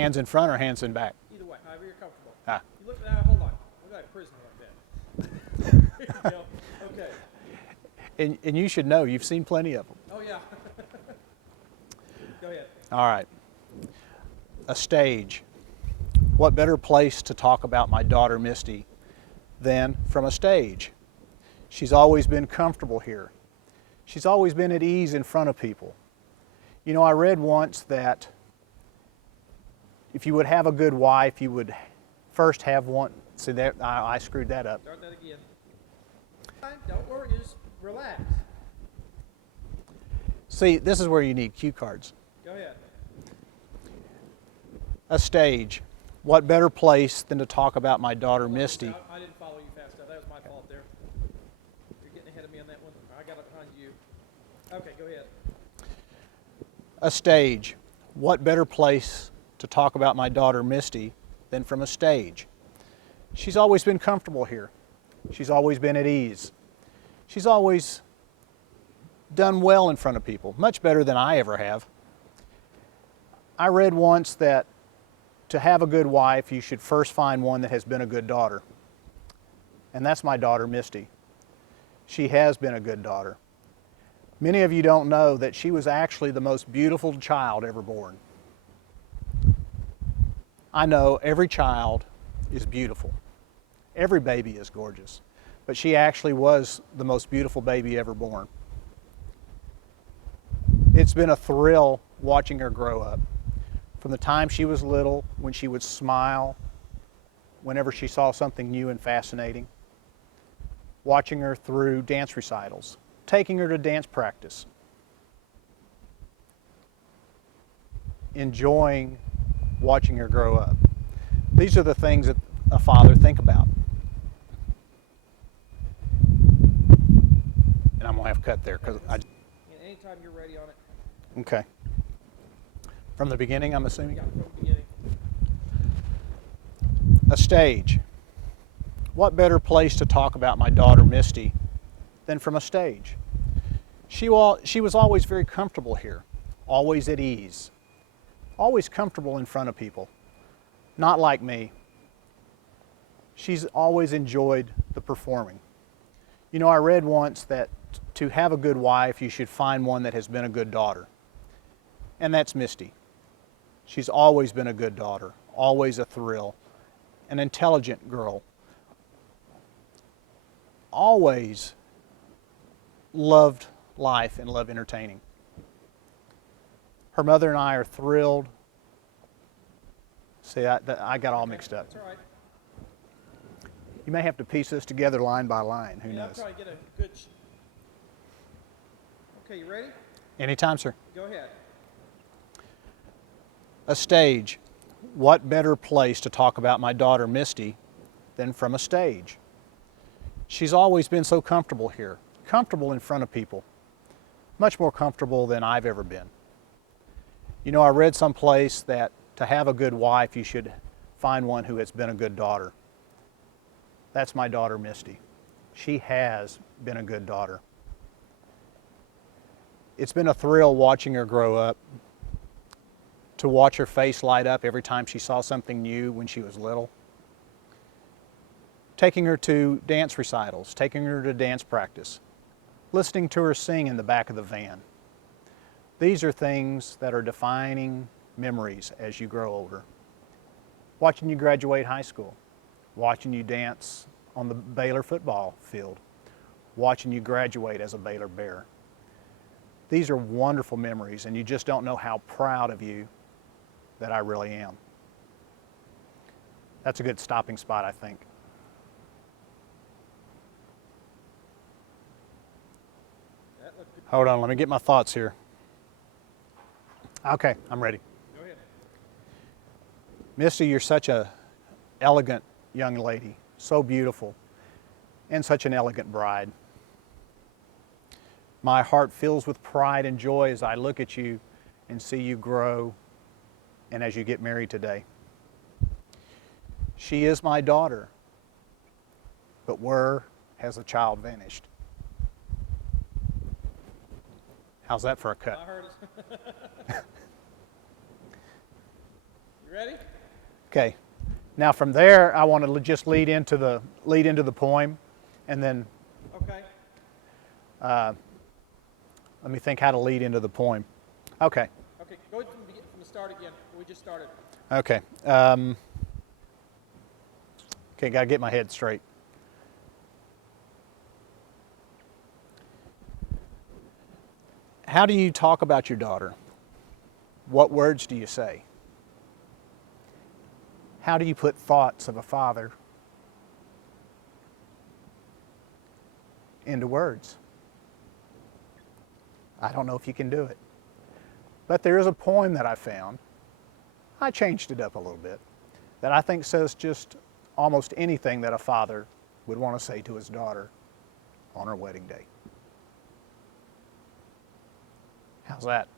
Hands in front or hands in back? Either way, however you're comfortable. Ah. You look, hold on. Look like a prisoner like that. There you go. Okay. And you should know, you've seen plenty of them. Oh, yeah. Go ahead. All right. A stage. What better place to talk about my daughter Misty than from a stage? She's always been comfortable here. She's always been at ease in front of people. You know, I read once that if you would have a good wife, you would first have one. See, there, I screwed that up. Start that again. Don't worry, just relax. See, this is where you need cue cards. Go ahead. A stage. What better place than to talk about my daughter Misty? I didn't follow you fast enough. That was my fault there. You're getting ahead of me on that one. I got up behind you. Okay, go ahead. A stage. What better place to talk about my daughter Misty than from a stage? She's always been comfortable here. She's always been at ease. She's always done well in front of people, much better than I ever have. I read once that to have a good wife, you should first find one that has been a good daughter. And that's my daughter Misty. She has been a good daughter. Many of you don't know that she was actually the most beautiful child ever born. I know every child is beautiful. Every baby is gorgeous. But she actually was the most beautiful baby ever born. It's been a thrill watching her grow up. From the time she was little, when she would smile whenever she saw something new and fascinating, watching her through dance recitals, taking her to dance practice, enjoying watching her grow up. These are the things that a father think about. And I'm going to have to cut there because Anytime you're ready on it. Okay. From the beginning, I'm assuming? Yeah, from the beginning. A stage. What better place to talk about my daughter Misty than from a stage? She was always very comfortable here, always at ease, always comfortable in front of people, not like me. She's always enjoyed the performing. You know, I read once that to have a good wife, you should find one that has been a good daughter. And that's Misty. She's always been a good daughter, always a thrill, an intelligent girl, always loved life and loved entertaining. Her mother and I are thrilled. See, I got all mixed up. That's all right. You may have to piece this together line by line. Who Yeah, knows? I'll probably get a good... Okay, you ready? Anytime, sir. Go ahead. A stage. What better place to talk about my daughter Misty than from a stage? She's always been so comfortable here, comfortable in front of people, much more comfortable than I've ever been. You know, I read someplace that to have a good wife, you should find one who has been a good daughter. That's my daughter Misty. She has been a good daughter. It's been a thrill watching her grow up, to watch her face light up every time she saw something new when she was little. Taking her to dance recitals, taking her to dance practice, listening to her sing in the back of the van. These are things that are defining memories as you grow older. Watching you graduate high school, watching you dance on the Baylor football field, watching you graduate as a Baylor Bear. These are wonderful memories, and you just don't know how proud of you that I really am. That's a good stopping spot, I think. Hold on, let me get my thoughts here. Okay, I'm ready. Go ahead. Misty, you're such a elegant young lady, so beautiful, and such an elegant bride. My heart fills with pride and joy as I look at you and see you grow and as you get married today. She is my daughter, but where has the child vanished? How's that for a cut? I heard it. You ready? Okay. Now from there, I want to just lead into the poem, and then Okay. let me think how to lead into the poem. Okay. Okay, go ahead from the start again. We just started. Okay. Okay, got to get my head straight. How do you talk about your daughter? What words do you say? How do you put thoughts of a father into words? I don't know if you can do it. But there is a poem that I found. I changed it up a little bit, that I think says just almost anything that a father would want to say to his daughter on her wedding day. How's that?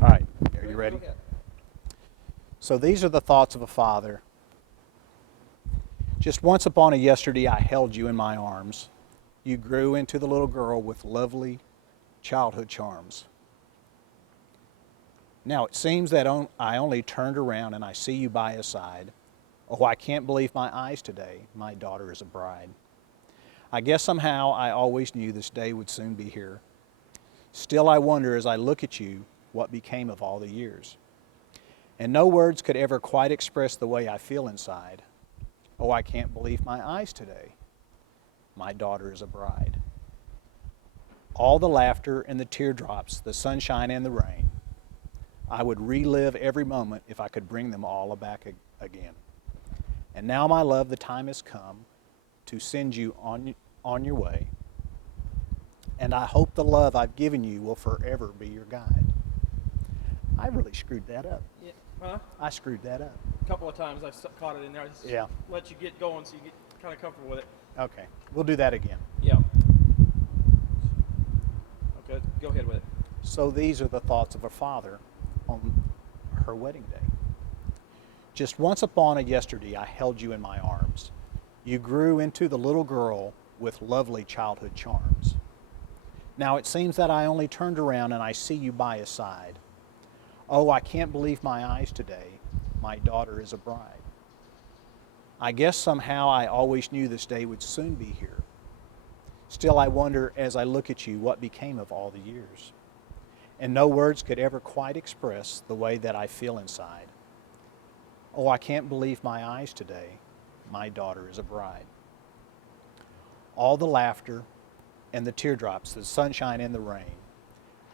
All right, are you ready? Go ahead. So these are the thoughts of a father. Just once upon a yesterday, I held you in my arms. You grew into the little girl with lovely childhood charms. Now it seems that I only turned around and I see you by his side. Oh, I can't believe my eyes today. My daughter is a bride. I guess somehow I always knew this day would soon be here. Still I wonder as I look at you what became of all the years. And no words could ever quite express the way I feel inside. Oh, I can't believe my eyes today. My daughter is a bride. All the laughter and the teardrops, the sunshine and the rain, I would relive every moment if I could bring them all back again. And now, my love, the time has come to send you on your way. And I hope the love I've given you will forever be your guide. I really screwed that up. Yeah. Huh? I screwed that up. A couple of times I caught it in there. I just Yeah. let you get going so you get kind of comfortable with it. Okay, we'll do that again. Yeah. Okay, go ahead with it. So these are the thoughts of a father on her wedding day. Just once upon a yesterday, I held you in my arms. You grew into the little girl with lovely childhood charms. Now it seems that I only turned around and I see you by his side. Oh, I can't believe my eyes today. My daughter is a bride. I guess somehow I always knew this day would soon be here. Still I wonder as I look at you what became of all the years. And no words could ever quite express the way that I feel inside. Oh, I can't believe my eyes today. My daughter is a bride. All the laughter and the teardrops, the sunshine and the rain,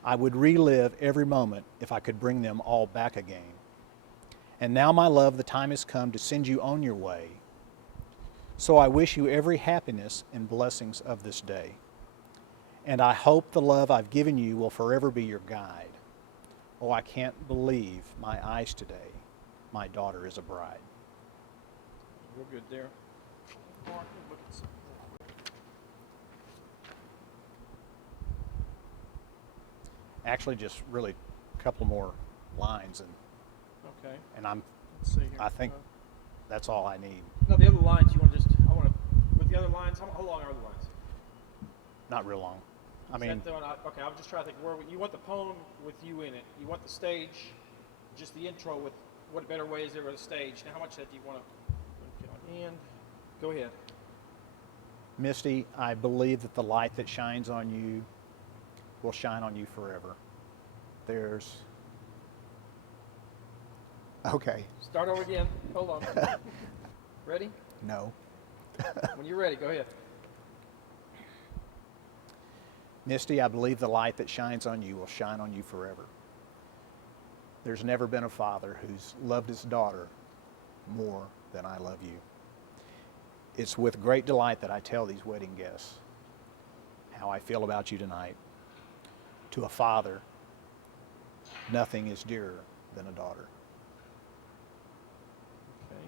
I would relive every moment if I could bring them all back again. And now, my love, the time has come to send you on your way. So I wish you every happiness and blessings of this day. And I hope the love I've given you will forever be your guide. Oh, I can't believe my eyes today. My daughter is a bride. Real good there. Mark, look at something. Actually, just really a couple more lines, Okay. and Let's see here. I think that's all I need. No, the other lines you want to just. I want to. With the other lines, how long are the lines? Not real long. I Is mean, that the one okay, I'm just trying to think where you want the poem with you in it. You want the stage, just the intro with what better way is there with a stage. Now, how much of that do you want to? And go ahead. Misty, I believe that the light that shines on you will shine on you forever. There's... Okay. Start over again. Hold on. Ready? No. When you're ready, go ahead. Misty, I believe the light that shines on you will shine on you forever. There's never been a father who's loved his daughter more than I love you. It's with great delight that I tell these wedding guests how I feel about you tonight. To a father, nothing is dearer than a daughter. Okay.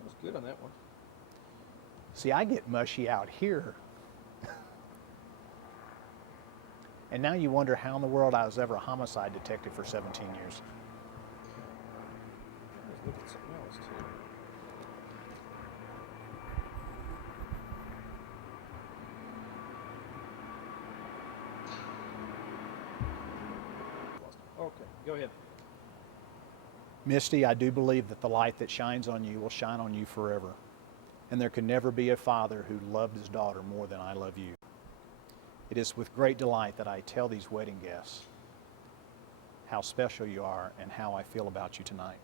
That was good on that one. See, I get mushy out here. And now you wonder how in the world I was ever a homicide detective for 17 years. Let's look at something else too. Go ahead. Misty, I do believe that the light that shines on you will shine on you forever. And there can never be a father who loved his daughter more than I love you. It is with great delight that I tell these wedding guests how special you are and how I feel about you tonight.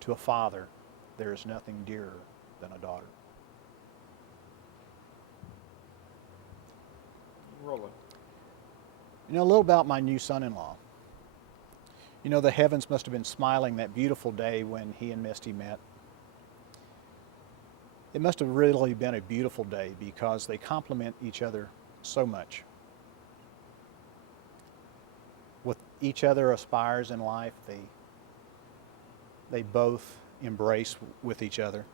To a father, there is nothing dearer than a daughter. Rolling. You know, a little about my new son-in-law. You know, the heavens must have been smiling that beautiful day when he and Misty met. It must have really been a beautiful day because they complement each other so much. What each other aspires in life, they both embrace with each other.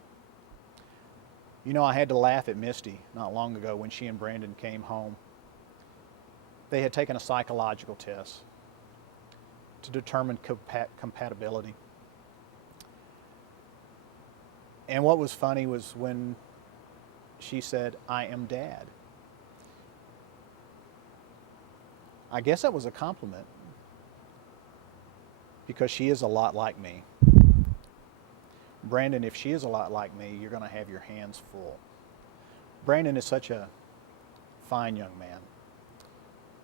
You know, I had to laugh at Misty not long ago when she and Brandon came home. They had taken a psychological test to determine compatibility. And what was funny was when she said, "I am Dad." I guess that was a compliment because she is a lot like me. Brandon, if she is a lot like me, you're going to have your hands full. Brandon is such a fine young man.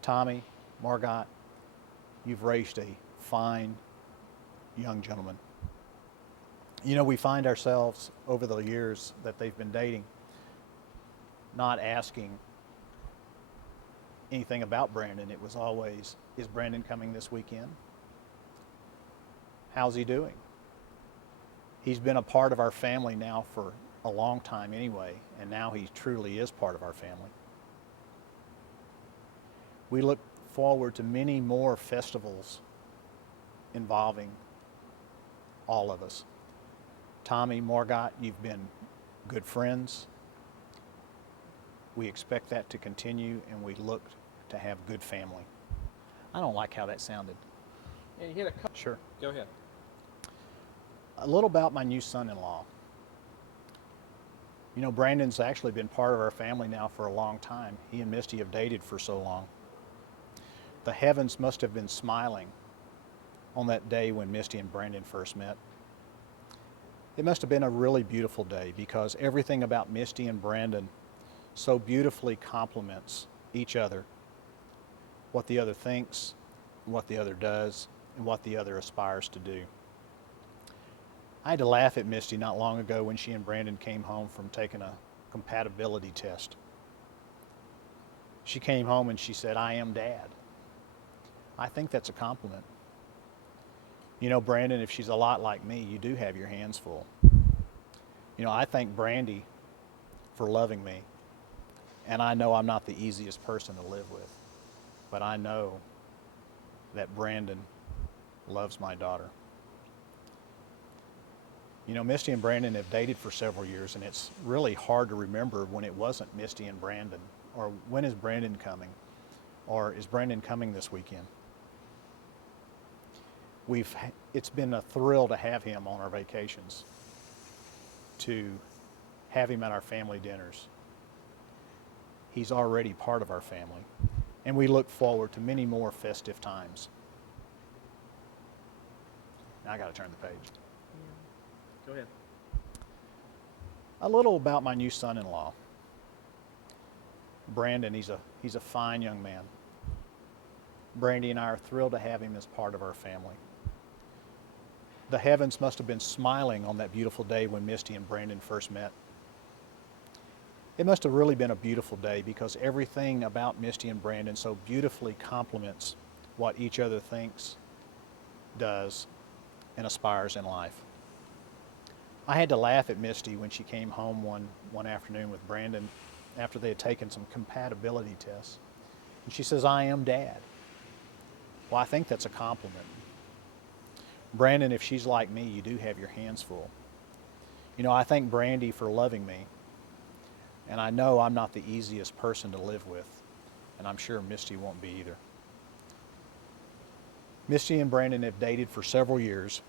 Tommy, Margot, you've raised a fine young gentleman. You know, we find ourselves over the years that they've been dating not asking anything about Brandon. It was always, is Brandon coming this weekend? How's he doing? He's been a part of our family now for a long time anyway, and now he truly is part of our family. We look forward to many more festivals involving all of us. Tommy, Margot, you've been good friends. We expect that to continue, and we look to have good family. I don't like how that sounded. And you hit a couple. Sure. Go ahead. A little about my new son-in-law. You know, Brandon's actually been part of our family now for a long time. He and Misty have dated for so long. The heavens must have been smiling on that day when Misty and Brandon first met. It must have been a really beautiful day because everything about Misty and Brandon so beautifully complements each other. What the other thinks, what the other does, and what the other aspires to do. I had to laugh at Misty not long ago when she and Brandon came home from taking a compatibility test. She came home and she said, "I am Dad." I think that's a compliment. You know, Brandon, if she's a lot like me, you do have your hands full. You know, I thank Brandy for loving me, and I know I'm not the easiest person to live with, but I know that Brandon loves my daughter. You know, Misty and Brandon have dated for several years, and it's really hard to remember when it wasn't Misty and Brandon, or when is Brandon coming, or is Brandon coming this weekend? It's been a thrill to have him on our vacations, to have him at our family dinners. He's already part of our family, and we look forward to many more festive times. Now I got to turn the page. Go ahead. A little about my new son-in-law. Brandon, he's a fine young man. Brandy and I are thrilled to have him as part of our family. The heavens must have been smiling on that beautiful day when Misty and Brandon first met. It must have really been a beautiful day because everything about Misty and Brandon so beautifully complements what each other thinks, does, and aspires in life. I had to laugh at Misty when she came home one afternoon with Brandon after they had taken some compatibility tests. And she says, "I am Dad." Well, I think that's a compliment. Brandon, if she's like me, you do have your hands full. You know, I thank Brandy for loving me, and I know I'm not the easiest person to live with, and I'm sure Misty won't be either. Misty and Brandon have dated for several years,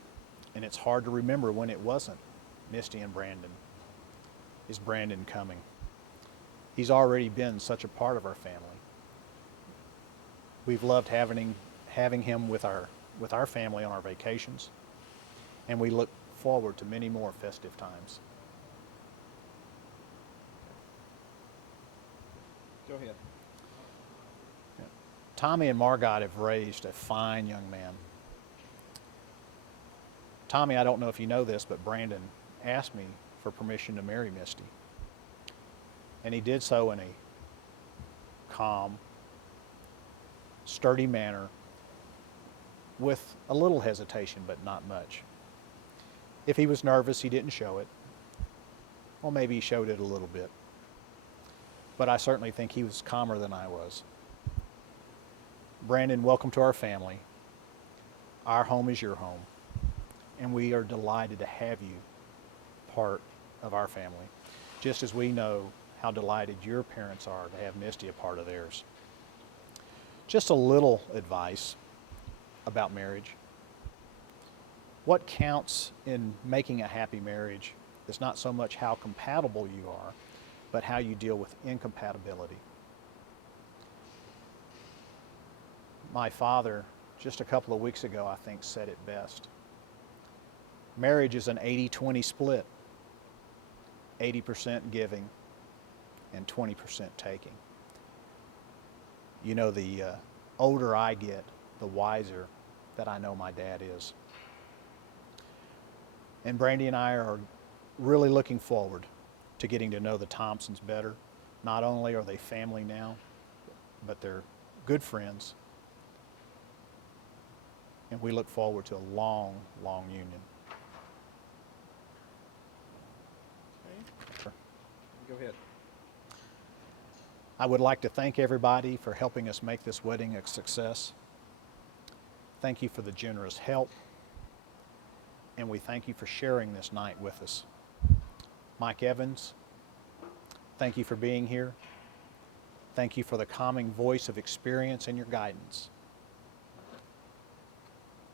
and it's hard to remember when it wasn't Misty and Brandon. Is Brandon coming? He's already been such a part of our family. We've loved having him with our with our family on our vacations, and we look forward to many more festive times. Go ahead. Tommy and Margot have raised a fine young man. Tommy, I don't know if you know this, but Brandon asked me for permission to marry Misty. And he did so in a calm, sturdy manner with a little hesitation, but not much. If he was nervous, he didn't show it. Well, maybe he showed it a little bit. But I certainly think he was calmer than I was. Brandon, welcome to our family. Our home is your home, and we are delighted to have you part of our family, just as we know how delighted your parents are to have Misty a part of theirs. Just a little advice about marriage. What counts in making a happy marriage is not so much how compatible you are, but how you deal with incompatibility. My father, just a couple of weeks ago, I think, said it best. Marriage is an 80-20 split. 80% giving and 20% taking. You know, the older I get, the wiser that I know my dad is. And Brandy and I are really looking forward to getting to know the Thompsons better. Not only are they family now, but they're good friends. And we look forward to a long, long union. Okay. Go ahead. I would like to thank everybody for helping us make this wedding a success. Thank you for the generous help, and we thank you for sharing this night with us. Mike Evans, thank you for being here. Thank you for the calming voice of experience and your guidance.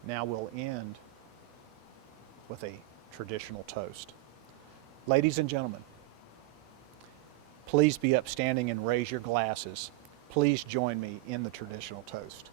Now we'll end with a traditional toast. Ladies and gentlemen, please be upstanding and raise your glasses. Please join me in the traditional toast.